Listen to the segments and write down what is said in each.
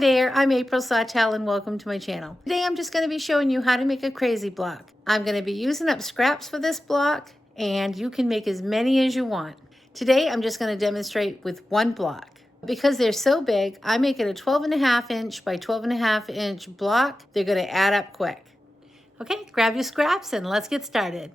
there, I'm April Sawtell and welcome to my channel. Today I'm just going to be showing you how to make a crazy block. I'm going to be using up scraps for this block and you can make as many as you want. Today I'm just going to demonstrate with one block. Because they're so big, I make it a 12.5 inch by 12.5 inch block. They're going to add up quick. Okay, grab your scraps and let's get started.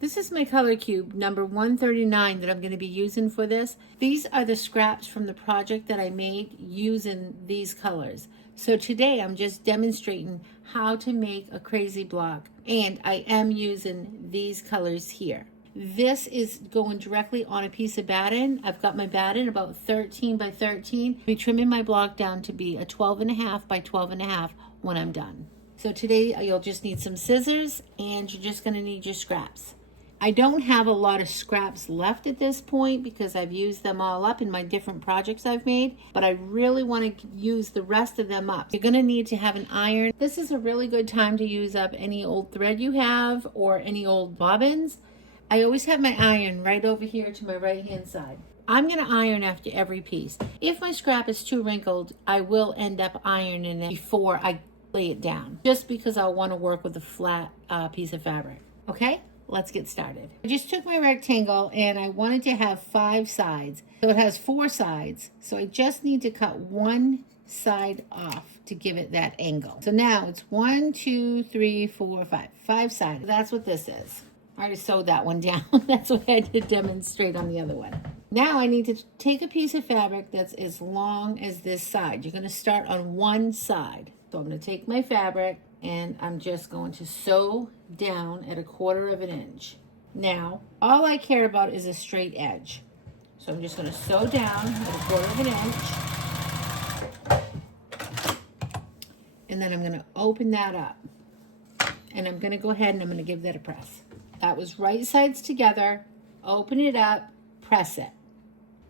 This is my color cube number 139 that I'm going to be using for this. These are the scraps from the project that I made using these colors. So today I'm just demonstrating how to make a crazy block, and I am using these colors here. This is going directly on a piece of batting. I've got my batting about 13 by 13. I'll be trimming my block down to be a 12.5 by 12.5 when I'm done. So today you'll just need some scissors and you're just going to need your scraps. I don't have a lot of scraps left at this point because I've used them all up in my different projects I've made, but I really want to use the rest of them up. You're going to need to have an iron. This is a really good time to use up any old thread you have or any old bobbins. I always have my iron right over here to my right hand side. I'm going to iron after every piece. If my scrap is too wrinkled, I will end up ironing it before I lay it down, just because I'll want to work with a flat piece of fabric. Okay? Let's get started. I just took my rectangle and I wanted to have 5 sides. So it has 4 sides. So I just need to cut one side off to give it that angle. So now it's 1, 2, 3, 4, 5. 5 sides. That's what this is. I already sewed that one down. That's what I had to demonstrate on the other one. Now I need to take a piece of fabric that's as long as this side. You're going to start on one side. So I'm going to take my fabric and I'm just going to sew down at 1/4 inch. Now, all I care about is a straight edge. So I'm just going to sew down at 1/4 inch. And then I'm going to open that up. And I'm going to go ahead and I'm going to give that a press. That was right sides together. Open it up, press it.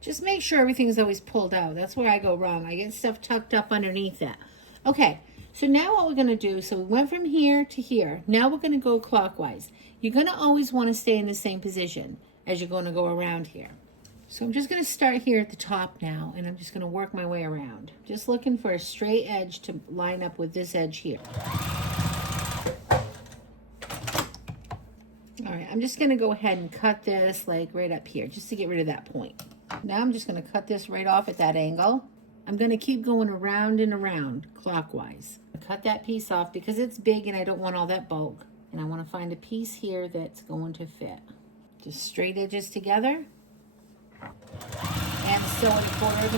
Just make sure everything's always pulled out. That's where I go wrong. I get stuff tucked up underneath that. Okay. So now what we're going to do, so we went from here to here. Now we're going to go clockwise. You're going to always want to stay in the same position as you're going to go around here. So I'm just going to start here at the top now, and I'm just going to work my way around. Just looking for a straight edge to line up with this edge here. All right, I'm just going to go ahead and cut this like right up here, just to get rid of that point. Now I'm just going to cut this right off at that angle. I'm going to keep going around and around clockwise. Cut that piece off because it's big and I don't want all that bulk. And I want to find a piece here that's going to fit. Just straight edges together. And sew at 1/4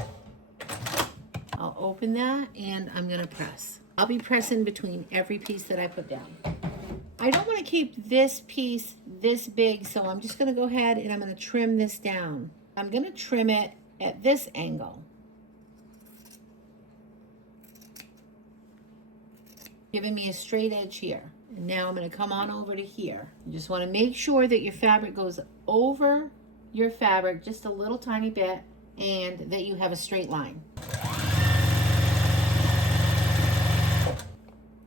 inch. I'll open that and I'm going to press. I'll be pressing between every piece that I put down. I don't want to keep this piece this big, so I'm just going to go ahead and I'm going to trim this down. I'm going to trim it at this angle, giving me a straight edge here. And now I'm going to come on over to here. You just want to make sure that your fabric goes over your fabric just a little tiny bit and that you have a straight line.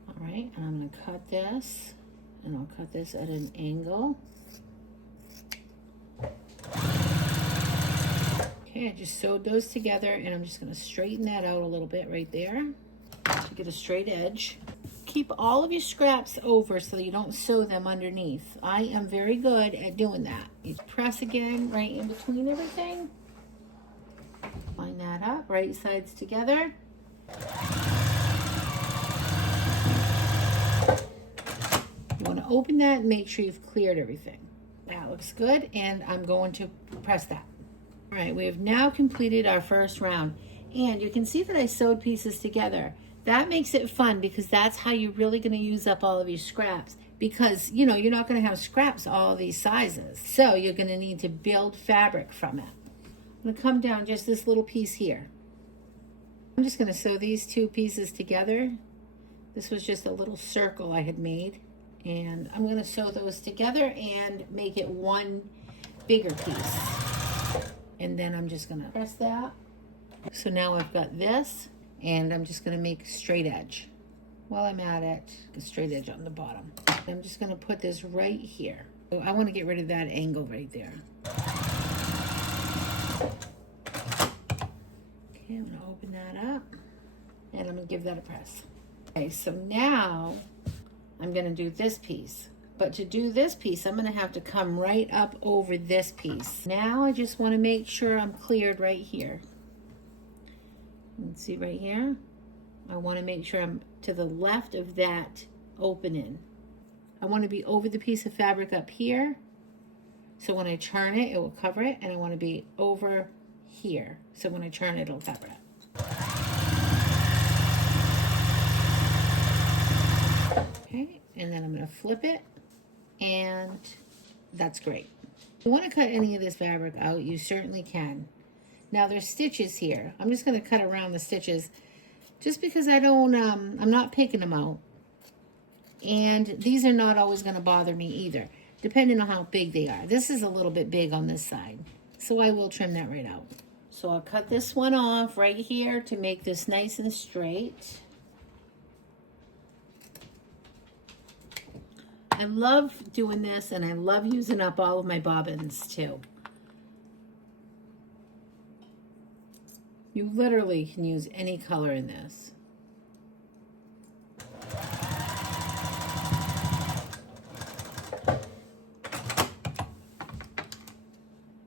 All right, and I'm going to cut this, and I'll cut this at an angle. Okay, I just sewed those together and I'm just going to straighten that out a little bit right there to get a straight edge. Keep all of your scraps over so you don't sew them underneath. I am very good at doing that. You press again right in between everything. Line that up, right sides together. You want to open that and make sure you've cleared everything. That looks good, and I'm going to press that. All right, we have now completed our first round, and you can see that I sewed pieces together. That makes it fun because that's how you're really going to use up all of your scraps, because you know you're not going to have scraps all these sizes, so you're going to need to build fabric from it. I'm going to come down just this little piece here. I'm just going to sew these 2 pieces together. This was just a little circle I had made, and I'm going to sew those together and make it one bigger piece. And then I'm just going to press that. So now I've got this, and I'm just going to make a straight edge. While I'm at it, a straight edge on the bottom. I'm just going to put this right here. So I want to get rid of that angle right there. Okay, I'm gonna open that up and I'm gonna give that a press. Okay, so now I'm gonna do this piece. But to do this piece, I'm gonna have to come right up over this piece. Now I just wanna make sure I'm cleared right here. You can see right here? I wanna make sure I'm to the left of that opening. I wanna be over the piece of fabric up here. So when I turn it, it will cover it, and I wanna be over here. So when I turn it, it'll cover it. Okay, and then I'm gonna flip it. And that's great. If you want to cut any of this fabric out, you certainly can. Now there's stitches here. I'm just going to cut around the stitches just because I don't, I'm not picking them out. And these are not always going to bother me either, depending on how big they are. This is a little bit big on this side, so I will trim that right out. So I'll cut this one off right here to make this nice and straight. I love doing this, and I love using up all of my bobbins too. You literally can use any color in this.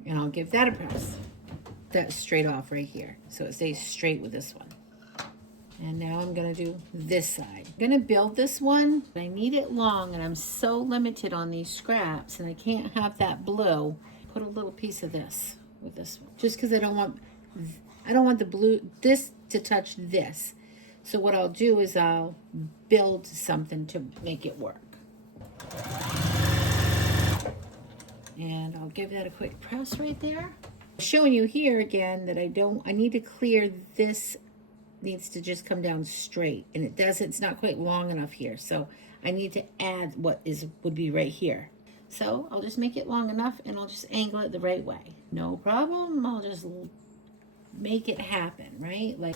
And I'll give that a press. That's straight off right here, so it stays straight with this one. And now I'm gonna do this side. I'm gonna build this one. I need it long, and I'm so limited on these scraps, and I can't have that blue. Put a little piece of this with this one, just because I don't want the blue, this to touch this. So what I'll do is I'll build something to make it work. And I'll give that a quick press right there. Showing you here again that I need to clear this. Needs to just come down straight, and it doesn't, it's not quite long enough here, so I need to add what would be right here. So I'll just make it long enough, and I'll just angle it the right way. No problem. I'll just make it happen, right? Like,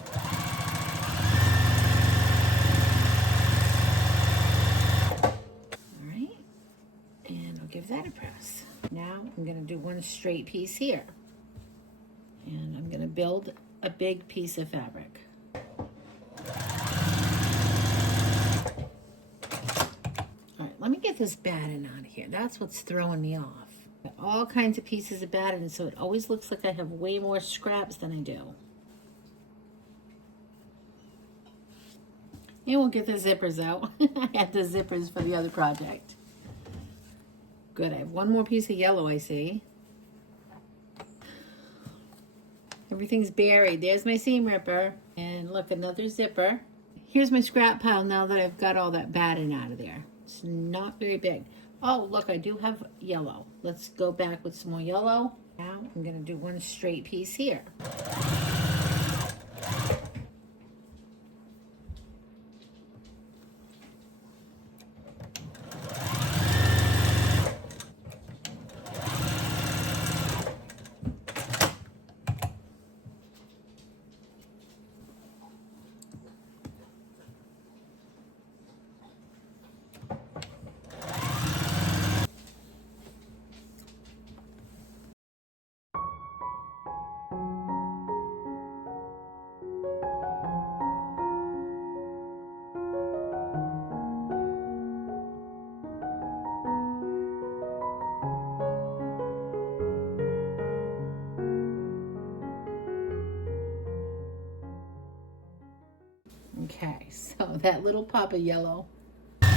all right, and I'll give that a press. Now I'm gonna do one straight piece here, and I'm gonna build a big piece of fabric. Let me get this batting out of here. That's what's throwing me off. Got all kinds of pieces of batting, so it always looks like I have way more scraps than I do. And we'll get the zippers out. I had the zippers for the other project. Good, I have one more piece of yellow, I see. Everything's buried. There's my seam ripper. And look, another zipper. Here's my scrap pile now that I've got all that batting out of there. It's not very big. Oh, look, I do have yellow. Let's go back with some more yellow. Now I'm gonna do one straight piece here. Okay, so that little pop of yellow. I'm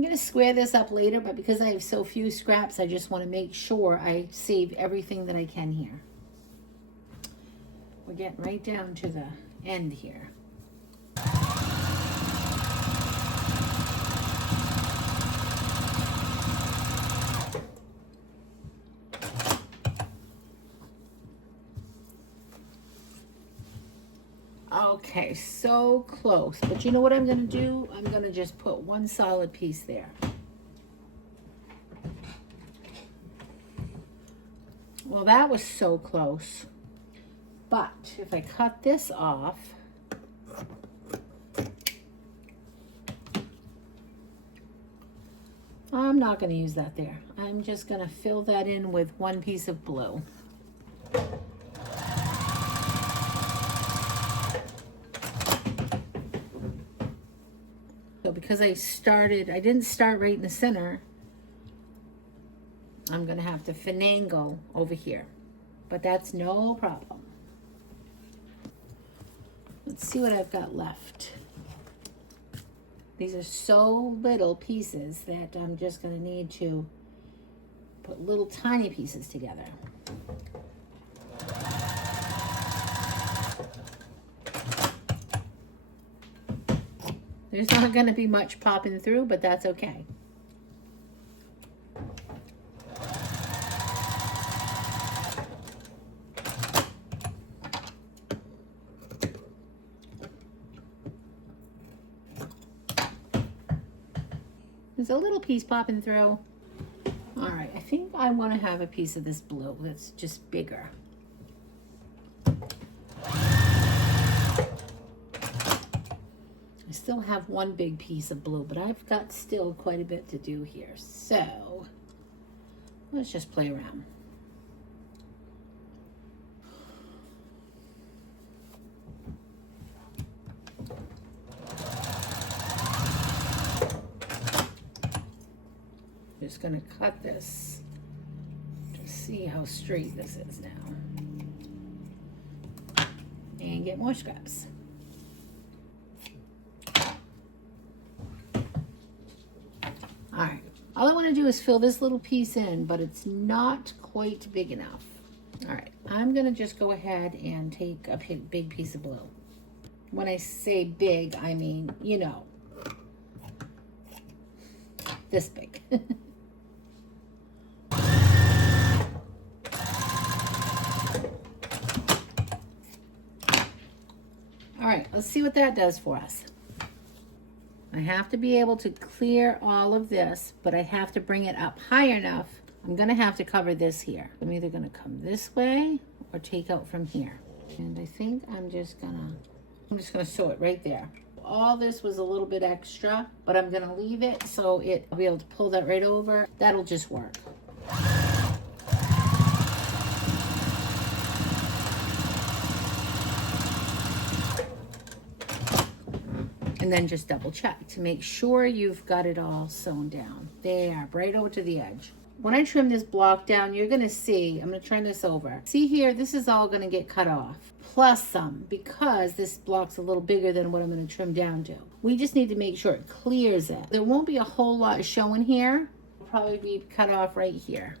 going to square this up later, but because I have so few scraps, I just want to make sure I save everything that I can here. We're getting right down to the end here. Okay, so close. But you know what I'm going to do? I'm going to just put one solid piece there. Well, that was so close. But if I cut this off, I'm not going to use that there. I'm just going to fill that in with one piece of blue. because I didn't start right in the center, I'm gonna have to finagle over here, but that's no problem. Let's see what I've got left. These are so little pieces that I'm just gonna need to put little tiny pieces together. There's not gonna be much popping through, but that's okay. There's a little piece popping through. All right, I think I want to have a piece of this blue that's just bigger. I still have one big piece of blue, but I've got still quite a bit to do here. So let's just play around. Just gonna cut this to see how straight this is now, and get more scraps. All right, all I want to do is fill this little piece in, but it's not quite big enough. All right, I'm gonna just go ahead and take a big piece of blue. When I say big, I mean, you know, this big. All right, let's see what that does for us. I have to be able to clear all of this, but I have to bring it up high enough. I'm gonna have to cover this here. I'm either gonna come this way or take out from here. And I think I'm just gonna sew it right there. All this was a little bit extra, but I'm gonna leave it so I'll be able to pull that right over. That'll just work. And then just double check to make sure you've got it all sewn down. There, right over to the edge. When I trim this block down, you're gonna see, I'm gonna turn this over. See here, this is all gonna get cut off, plus some, because this block's a little bigger than what I'm gonna trim down to. We just need to make sure it clears it. There won't be a whole lot showing here. It'll probably be cut off right here,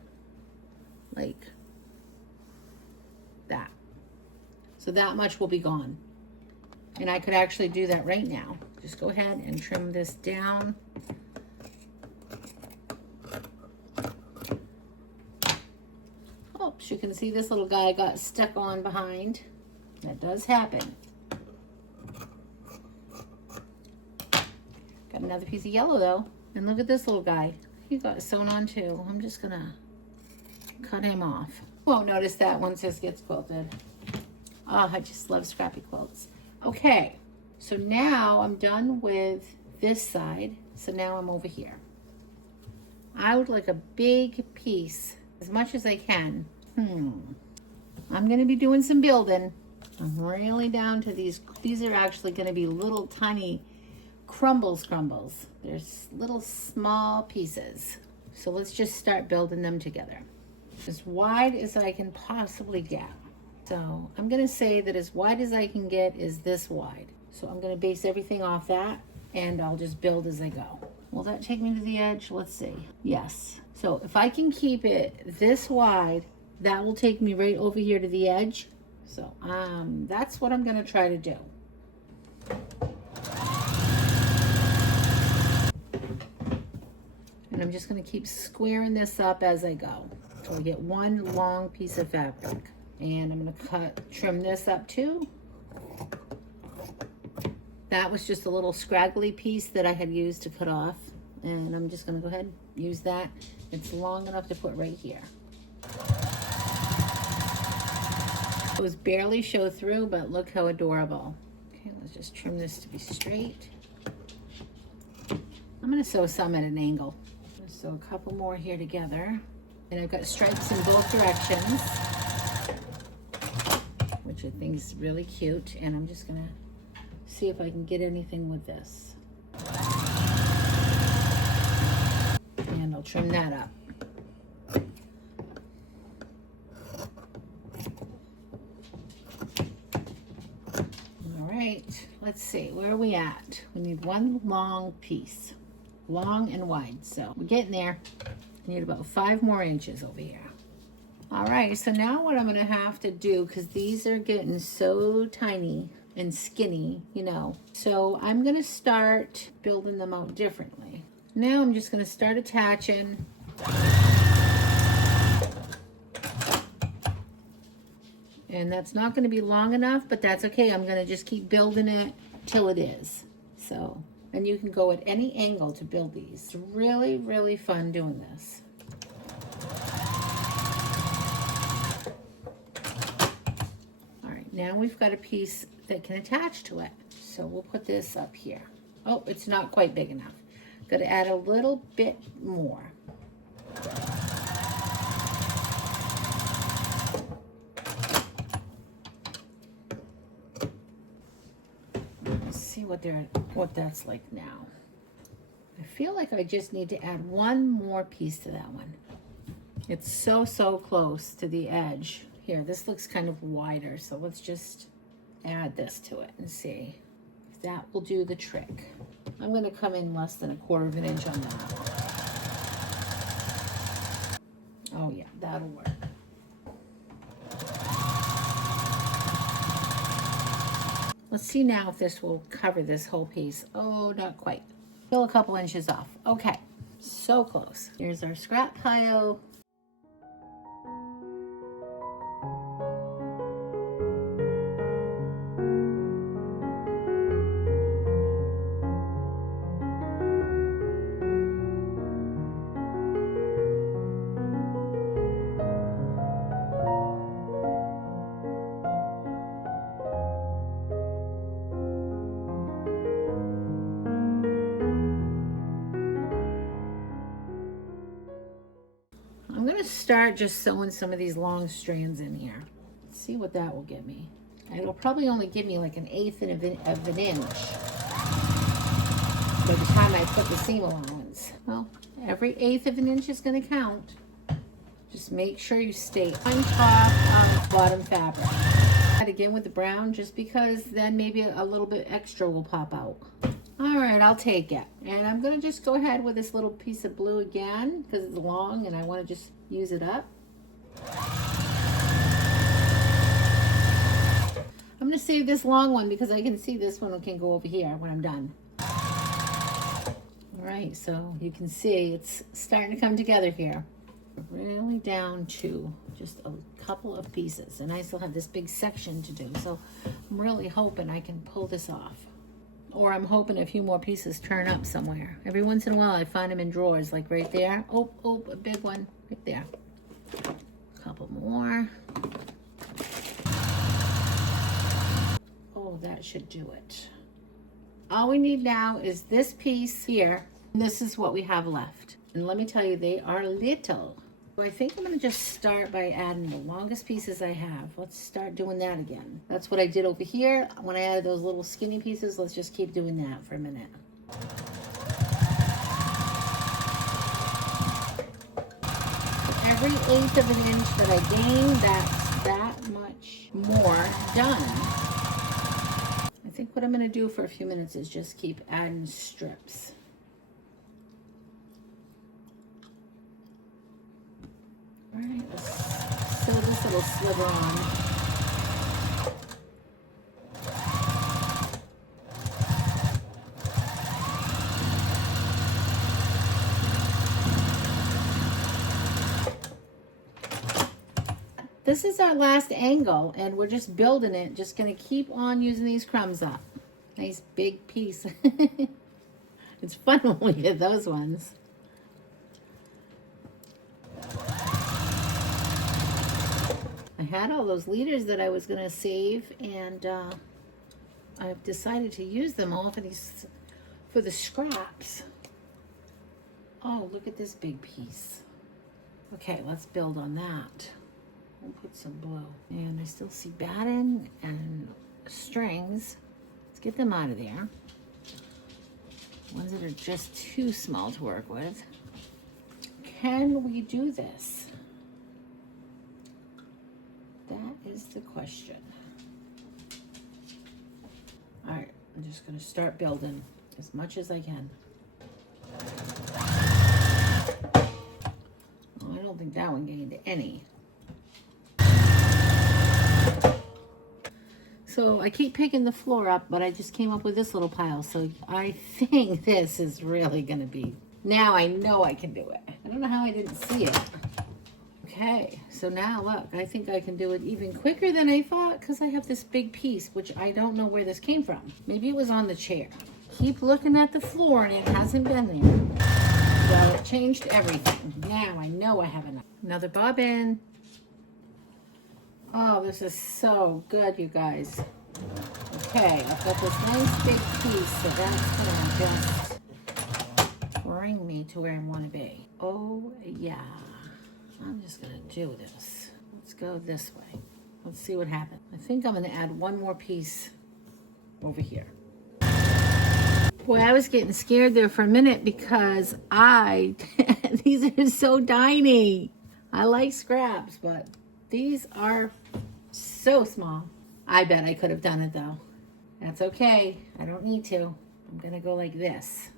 like that. So that much will be gone. And I could actually do that right now. Just go ahead and trim this down. Oops, you can see this little guy got stuck on behind. That does happen. Got another piece of yellow though. And look at this little guy. He got sewn on too. I'm just gonna cut him off. Won't notice that once this gets quilted. Oh, I just love scrappy quilts. Okay, so now I'm done with this side. So now I'm over here. I would like a big piece, as much as I can. I'm gonna be doing some building. I'm really down to these. These are actually gonna be little tiny crumbles. They're little small pieces. So let's just start building them together. As wide as I can possibly get. So I'm gonna say that as wide as I can get is this wide. So I'm gonna base everything off that and I'll just build as I go. Will that take me to the edge? Let's see. Yes. So if I can keep it this wide, that will take me right over here to the edge. So that's what I'm gonna try to do. And I'm just gonna keep squaring this up as I go. So we get one long piece of fabric. And I'm gonna trim this up too. That was just a little scraggly piece that I had used to cut off. And I'm just gonna go ahead and use that. It's long enough to put right here. It was barely show through, but look how adorable. Okay, let's just trim this to be straight. I'm gonna sew some at an angle. Sew a couple more here together. And I've got stripes in both directions, which I think is really cute. And I'm just gonna see if I can get anything with this. trim that up. All right, let's see, where are we at? We need one long piece, long and wide. So we're getting there. We need about 5 more inches over here. All right, so now what I'm gonna have to do, because these are getting so tiny and skinny, you know, so I'm gonna start building them out differently. Now I'm just gonna start attaching. And that's not gonna be long enough, but that's okay. I'm gonna just keep building it till it is. So, and you can go at any angle to build these. It's really, really fun doing this. Now we've got a piece that can attach to it. So we'll put this up here. Oh, it's not quite big enough. Got to add a little bit more. Let's see what that's like now. I feel like I just need to add one more piece to that one. It's so close to the edge. Here, this looks kind of wider, so let's just add this to it and see if that will do the trick. I'm going to come in less than 1/4 of an inch on that. Oh yeah, that'll work. Let's see now if this will cover this whole piece. Oh, not quite. Still a couple inches off. Okay, so close. Here's our scrap pile. I'm going to start just sewing some of these long strands in here. Let's see what that will give me. It'll probably only give me like 1/8 of an inch by the time I put the seam allowance. Well, every 1/8 of an inch is going to count. Just make sure you stay on top of bottom fabric. Add again with the brown, just because then maybe a little bit extra will pop out. All right, I'll take it. And I'm gonna just go ahead with this little piece of blue again, because it's long and I wanna just use it up. I'm gonna save this long one because I can see this one can go over here when I'm done. All right, so you can see it's starting to come together here. Really down to just a couple of pieces, and I still have this big section to do, so I'm really hoping I can pull this off. Or I'm hoping a few more pieces turn up somewhere. Every once in a while I find them in drawers, like right there. Oh, a big one right there. A couple more. Oh, that should do it. All we need now is this piece here. This is what we have left. And let me tell you, they are little. So I think I'm gonna just start by adding the longest pieces I have. Let's start doing that again. That's what I did over here. When I added those little skinny pieces, let's just keep doing that for a minute. Every 1/8 of an inch that I gain, that's that much more done. I think what I'm gonna do for a few minutes is just keep adding strips. All right, let's sew this little sliver on. This is our last angle, and we're just building it. Just gonna keep on using these crumbs up. Nice big piece. It's fun when we get those ones. I had all those leaders that I was going to save, and I've decided to use them all for the scraps. Oh, look at this big piece. Okay, let's build on that. We'll put some blue. And I still see batting and strings. Let's get them out of there. Ones that are just too small to work with. can we do this? That is the question. All right, I'm just gonna start building as much as I can. Oh, I don't think that one gained any. So I keep picking the floor up, but I just came up with this little pile. So I think this is really gonna be, now I know I can do it. I don't know how I didn't see it. Okay, so now look, I think I can do it even quicker than I thought because I have this big piece, which I don't know where this came from. Maybe it was on the chair. Keep looking at the floor and it hasn't been there. Well, it changed everything. Now I know I have enough. Another bobbin. Oh, this is so good, you guys. Okay, I've got this nice big piece, so that's gonna just bring me to where I want to be. Oh, yeah. I'm just gonna do this. Let's go this way. Let's see what happens. I think I'm gonna add one more piece over here. Boy, I was getting scared there for a minute because these are so tiny. I like scraps, but these are so small. I bet I could have done it though. That's okay. I don't need to. I'm gonna go like this.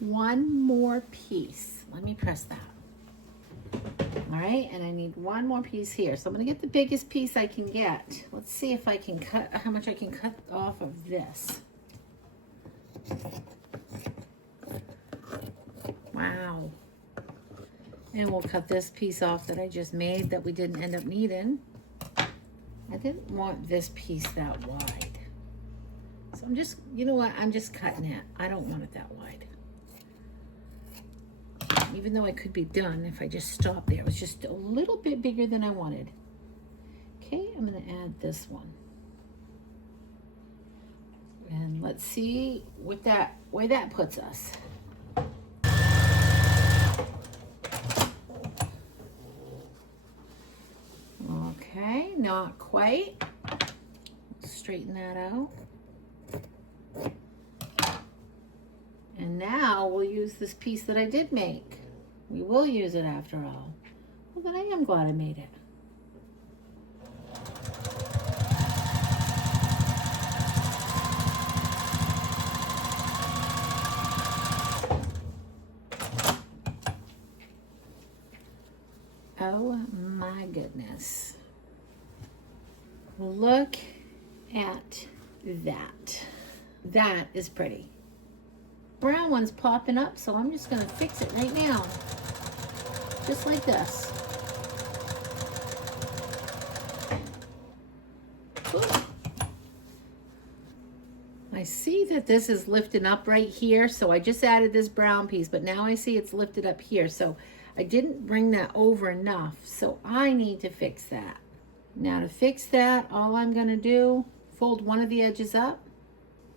One more piece. Let me press that. All right, and I need one more piece here. So I'm gonna get the biggest piece I can get. Let's see if I can cut, how much I can cut off of this. Wow. And we'll cut this piece off that I just made that we didn't end up needing. I didn't want this piece that wide. So I'm just, you know what, I'm just cutting it. I don't want it that wide. Even though I could be done if I just stopped there. It was just a little bit bigger than I wanted. Okay, I'm gonna add this one. And let's see what where that puts us. Okay, not quite. Let's straighten that out. And now we'll use this piece that I did make. We will use it after all. Well, then I am glad I made it. Oh my goodness. Look at that. That is pretty. Brown one's popping up, so I'm just gonna fix it right now. Just like this. Ooh. I see that this is lifting up right here, so I just added this brown piece, but now I see it's lifted up here, so I didn't bring that over enough, so I need to fix that. Now to fix that, all I'm gonna do, fold one of the edges up.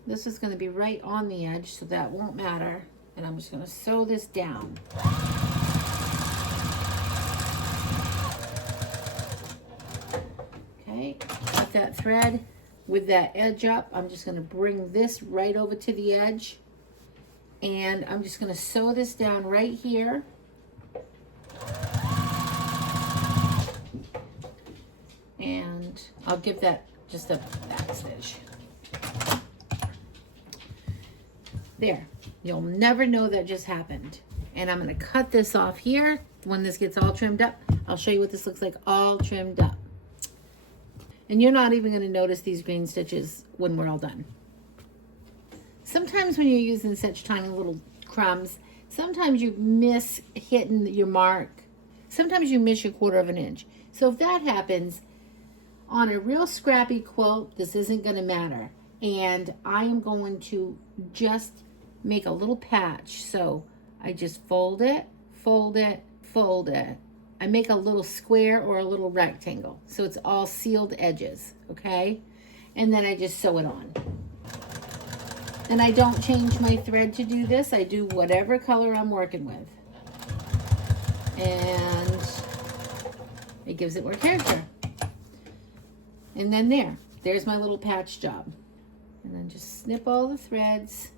This is going to be right on the edge, so that won't matter. And I'm just going to sew this down. Okay, got that thread with that edge up. I'm just going to bring this right over to the edge. And I'm just going to sew this down right here. And I'll give that just a back stitch. There, you'll never know that just happened. And I'm gonna cut this off here. When this gets all trimmed up, I'll show you what this looks like all trimmed up. And you're not even gonna notice these green stitches when we're all done. Sometimes when you're using such tiny little crumbs, sometimes you miss hitting your mark. Sometimes you miss your 1/4 of an inch. So if that happens, on a real scrappy quilt, this isn't gonna matter. And I am going to just make a little patch. So I just fold it, fold it, fold it. I make a little square or a little rectangle. So it's all sealed edges, okay? And then I just sew it on. And I don't change my thread to do this. I do whatever color I'm working with. And It gives it more character. And then there's my little patch job. And then just snip all the threads.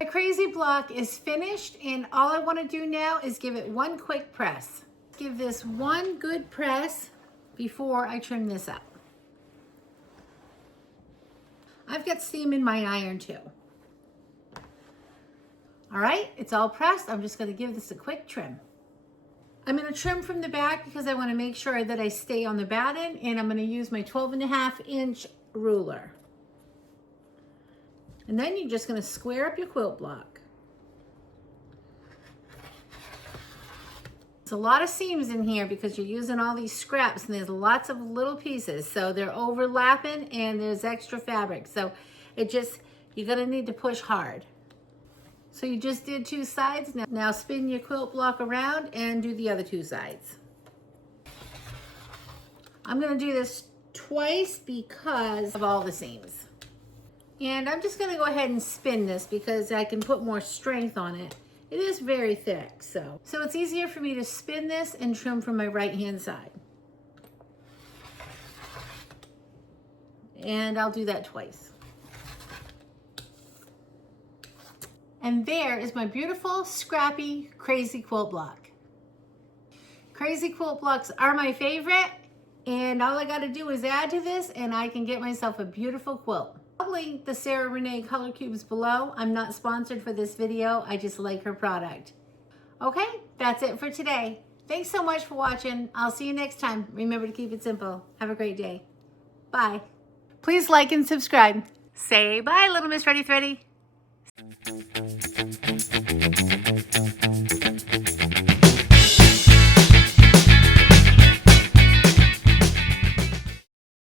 My crazy block is finished, and all I want to do now is give it one quick press. Give this one good press before I trim this up. I've got steam in my iron too. All right, it's all pressed. I'm just going to give this a quick trim. I'm going to trim from the back because I want to make sure that I stay on the batten, and I'm going to use my 12.5-inch ruler. And then you're just going to square up your quilt block. There's a lot of seams in here because you're using all these scraps, and there's lots of little pieces. So they're overlapping and there's extra fabric. So you're going to need to push hard. So you just did 2 sides. Now spin your quilt block around and do the other 2 sides. I'm going to do this twice because of all the seams. And I'm just going to go ahead and spin this because I can put more strength on it. It is very thick, so it's easier for me to spin this and trim from my right-hand side. And I'll do that twice. And there is my beautiful, scrappy, crazy quilt block. Crazy quilt blocks are my favorite, and all I got to do is add to this and I can get myself a beautiful quilt. I'll link the Sarah Renee color cubes below. I'm not sponsored for this video. I just like her product. Okay, that's it for today. Thanks so much for watching. I'll see you next time. Remember to keep it simple. Have a great day. Bye. Please like and subscribe. Say bye, Little Miss Ready Thready.